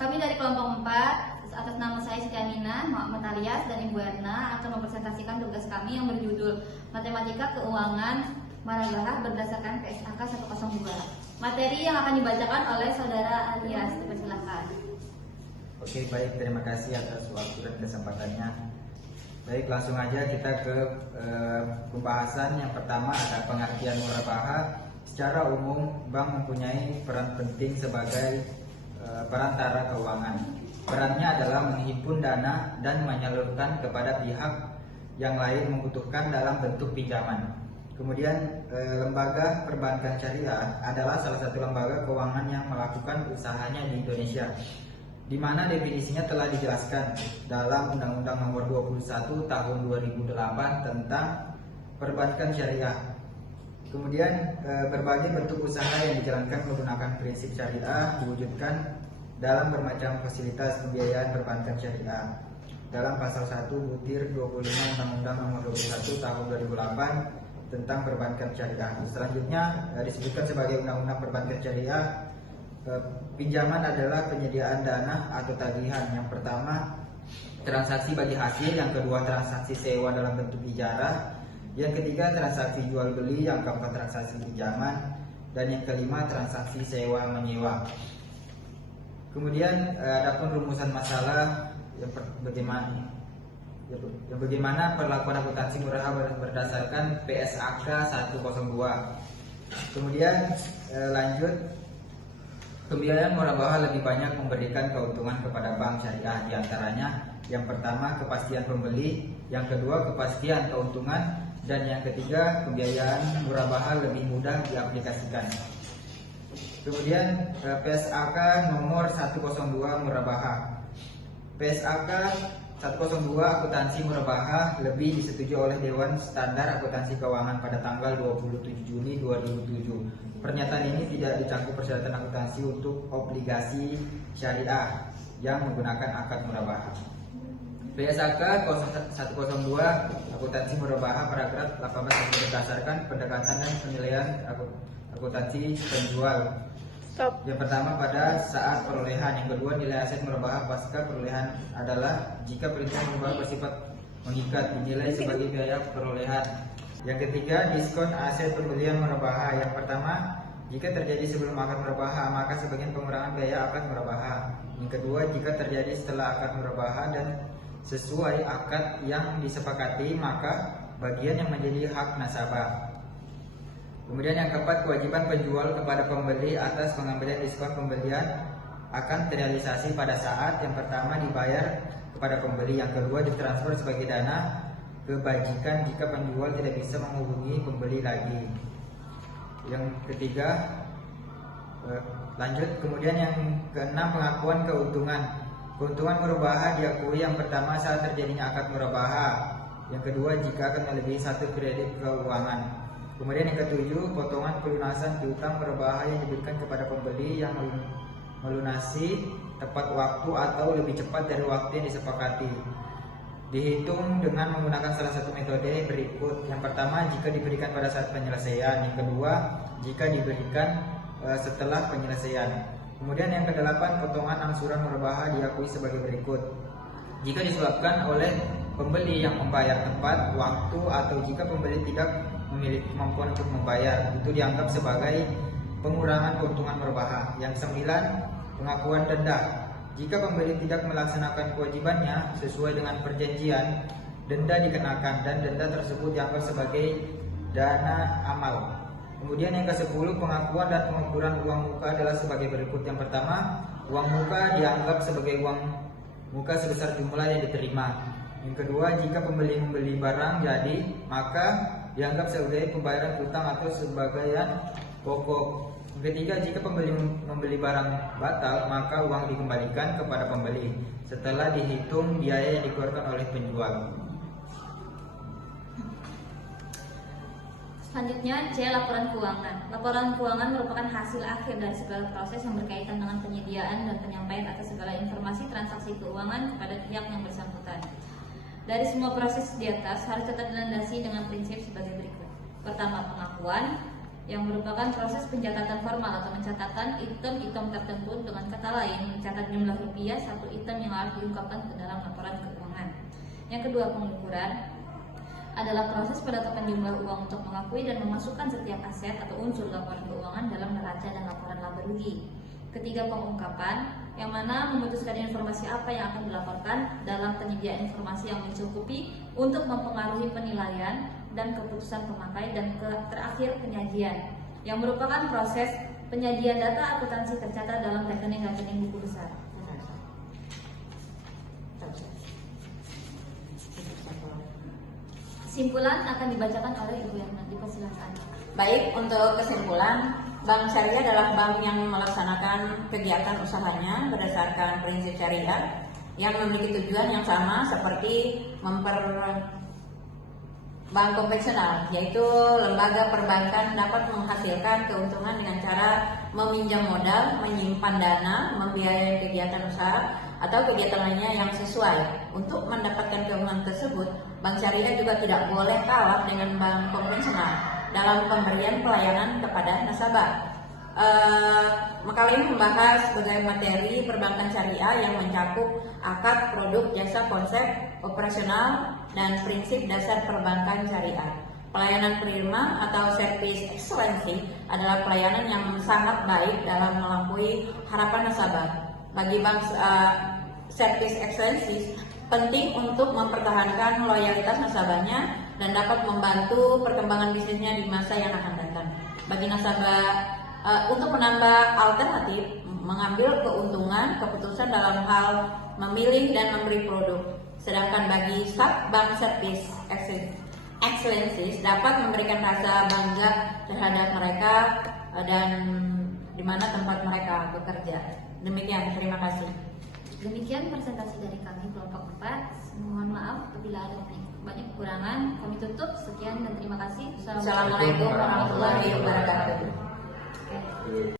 kami dari kelompok 4 atas nama saya Siti Aminah, Muhammad Alias dan Ibu Erna akan mempresentasikan tugas kami yang berjudul Matematika Keuangan Marabahah berdasarkan PSAK 102. Materi yang akan dibacakan oleh Saudara Alias. Silakan. Oke, baik, terima kasih atas waktu dan kesempatannya. Baik, langsung aja kita ke pembahasan. Yang pertama ada pengertian murabahah. Secara umum, bank mempunyai peran penting sebagai perantara keuangan. Perannya adalah menghimpun dana dan menyalurkan kepada pihak yang lain membutuhkan dalam bentuk pinjaman. Kemudian lembaga perbankan syariah adalah salah satu lembaga keuangan yang melakukan usahanya di Indonesia, di mana definisinya telah dijelaskan dalam Undang-Undang Nomor 21 Tahun 2008 tentang perbankan syariah. Kemudian berbagai bentuk usaha yang dijalankan menggunakan prinsip syariah diwujudkan dalam bermacam fasilitas pembiayaan perbankan syariah dalam pasal 1 butir 25 Undang-Undang Nomor 21 Tahun 2008 tentang perbankan syariah. Selanjutnya disebutkan sebagai Undang-Undang Perbankan Syariah. Pinjaman adalah penyediaan dana atau tagihan. Yang pertama, transaksi bagi hasil. Yang kedua, transaksi sewa dalam bentuk ijarah. Yang ketiga, transaksi jual beli. Yang keempat, transaksi pinjaman. Dan yang kelima, transaksi sewa menyewa. Kemudian adapun rumusan masalah yang bagaimana perlakuan akuntansi murabahah berdasarkan PSAK 102. Kemudian lanjut, pembiayaan murabahah lebih banyak memberikan keuntungan kepada bank syariah, diantaranya yang pertama kepastian pembeli, yang kedua kepastian keuntungan, dan yang ketiga pembiayaan murabahah lebih mudah diaplikasikan. Kemudian PSAK nomor 102 murabahah. PSAK 102 akuntansi murabahah lebih disetujui oleh Dewan Standar Akuntansi Keuangan pada tanggal 27 Juni 2007. Pernyataan ini tidak dicakup persyaratan akuntansi untuk obligasi syariah yang menggunakan akad murabahah. PSAK 102 akuntansi murabahah paragraf 18 berdasarkan pendekatan dan penilaian akuntansi penjual. Yang pertama pada saat perolehan, yang kedua nilai aset murabahah pasca perolehan adalah jika perintah murabahah bersifat mengikat dinilai sebagai biaya perolehan. Yang ketiga, diskon aset pembelian murabahah. Yang pertama, jika terjadi sebelum akad murabahah maka sebagian pengurangan biaya akad murabahah. Yang kedua, jika terjadi setelah akad murabahah dan sesuai akad yang disepakati maka bagian yang menjadi hak nasabah. Kemudian yang keempat, kewajiban penjual kepada pembeli atas pengambilan diskon pembelian akan terrealisasi pada saat yang pertama dibayar kepada pembeli, yang kedua ditransfer sebagai dana kebajikan jika penjual tidak bisa menghubungi pembeli lagi. Yang ketiga, lanjut, kemudian yang keenam, pengakuan keuntungan. Keuntungan murabahah diakui yang pertama saat terjadinya akad murabahah, yang kedua jika akan melebihi satu kredit keuangan. Kemudian yang ketujuh, potongan pelunasan piutang murabahah yang diberikan kepada pembeli yang melunasi tepat waktu atau lebih cepat dari waktu yang disepakati. Dihitung dengan menggunakan salah satu metode berikut. Yang pertama, jika diberikan pada saat penyelesaian. Yang kedua, jika diberikan setelah penyelesaian. Kemudian yang kedelapan, potongan angsuran murabahah diakui sebagai berikut. Jika disebabkan oleh pembeli yang membayar tepat waktu atau jika pembeli tidak memiliki kemampuan untuk membayar, itu dianggap sebagai pengurangan keuntungan murabahah. Yang sembilan, pengakuan denda. Jika pembeli tidak melaksanakan kewajibannya sesuai dengan perjanjian, denda dikenakan dan denda tersebut dianggap sebagai dana amal. Kemudian yang ke-10, pengakuan dan pengukuran uang muka adalah sebagai berikut. Yang pertama, uang muka dianggap sebagai uang muka sebesar jumlah yang diterima. Yang kedua, jika pembeli membeli barang jadi, maka dianggap sebagai pembayaran hutang atau sebagian pokok. Yang ketiga, jika pembeli membeli barang batal, maka uang dikembalikan kepada pembeli setelah dihitung biaya yang dikeluarkan oleh penjual. Selanjutnya, C. Laporan keuangan. Laporan keuangan merupakan hasil akhir dari segala proses yang berkaitan dengan penyediaan dan penyampaian atas segala informasi transaksi keuangan kepada pihak yang bersangkutan. Dari semua proses di atas harus tetap dilandasi dengan prinsip sebagai berikut. Pertama, pengakuan. yang merupakan proses pencatatan formal atau mencatatkan item-item tertentu, dengan kata lain mencatat jumlah rupiah satu item yang harus diungkapkan ke dalam laporan keuangan. Yang kedua, pengukuran adalah proses penetapan jumlah uang untuk mengakui dan memasukkan setiap aset atau unsur laporan keuangan dalam neraca dan laporan laba rugi. Ketiga, pengungkapan, yang mana memutuskan informasi apa yang akan dilaporkan dalam penyediaan informasi yang mencukupi untuk mempengaruhi penilaian dan keputusan pemakai. Dan terakhir, penyajian, yang merupakan proses penyajian data akuntansi tercatat dalam rekening-rekening buku besar. Kesimpulan akan dibacakan oleh Ibu Yana. Dipersilakan. Baik, untuk kesimpulan, Bank Syariah adalah bank yang melaksanakan kegiatan usahanya berdasarkan prinsip syariah yang memiliki tujuan yang sama seperti bank konvensional, yaitu lembaga perbankan dapat menghasilkan keuntungan dengan cara meminjam modal, menyimpan dana, membiayai kegiatan usaha atau kegiatan lainnya yang sesuai. Untuk mendapatkan keuntungan tersebut, Bank Syariah juga tidak boleh kalah dengan bank konvensional dalam pemberian pelayanan kepada nasabah. Kali ini membahas sebagai materi perbankan syariah yang mencakup akad, produk, jasa, konsep, operasional, dan prinsip dasar perbankan syariah. Pelayanan prima atau service excellency adalah pelayanan yang sangat baik dalam melampaui harapan nasabah. Bagi bank service excellency penting untuk mempertahankan loyalitas nasabahnya dan dapat membantu perkembangan bisnisnya di masa yang akan datang. Bagi nasabah, untuk menambah alternatif mengambil keuntungan keputusan dalam hal memilih dan memberi produk. Sedangkan bagi staf bank service excellencies dapat memberikan rasa bangga terhadap mereka dan di mana tempat mereka bekerja. Demikian, terima kasih. Demikian presentasi dari kami kelompok 4. Mohon maaf apabila ada banyak kekurangan. Kami tutup. Sekian dan terima kasih. Assalamualaikum warahmatullahi wabarakatuh.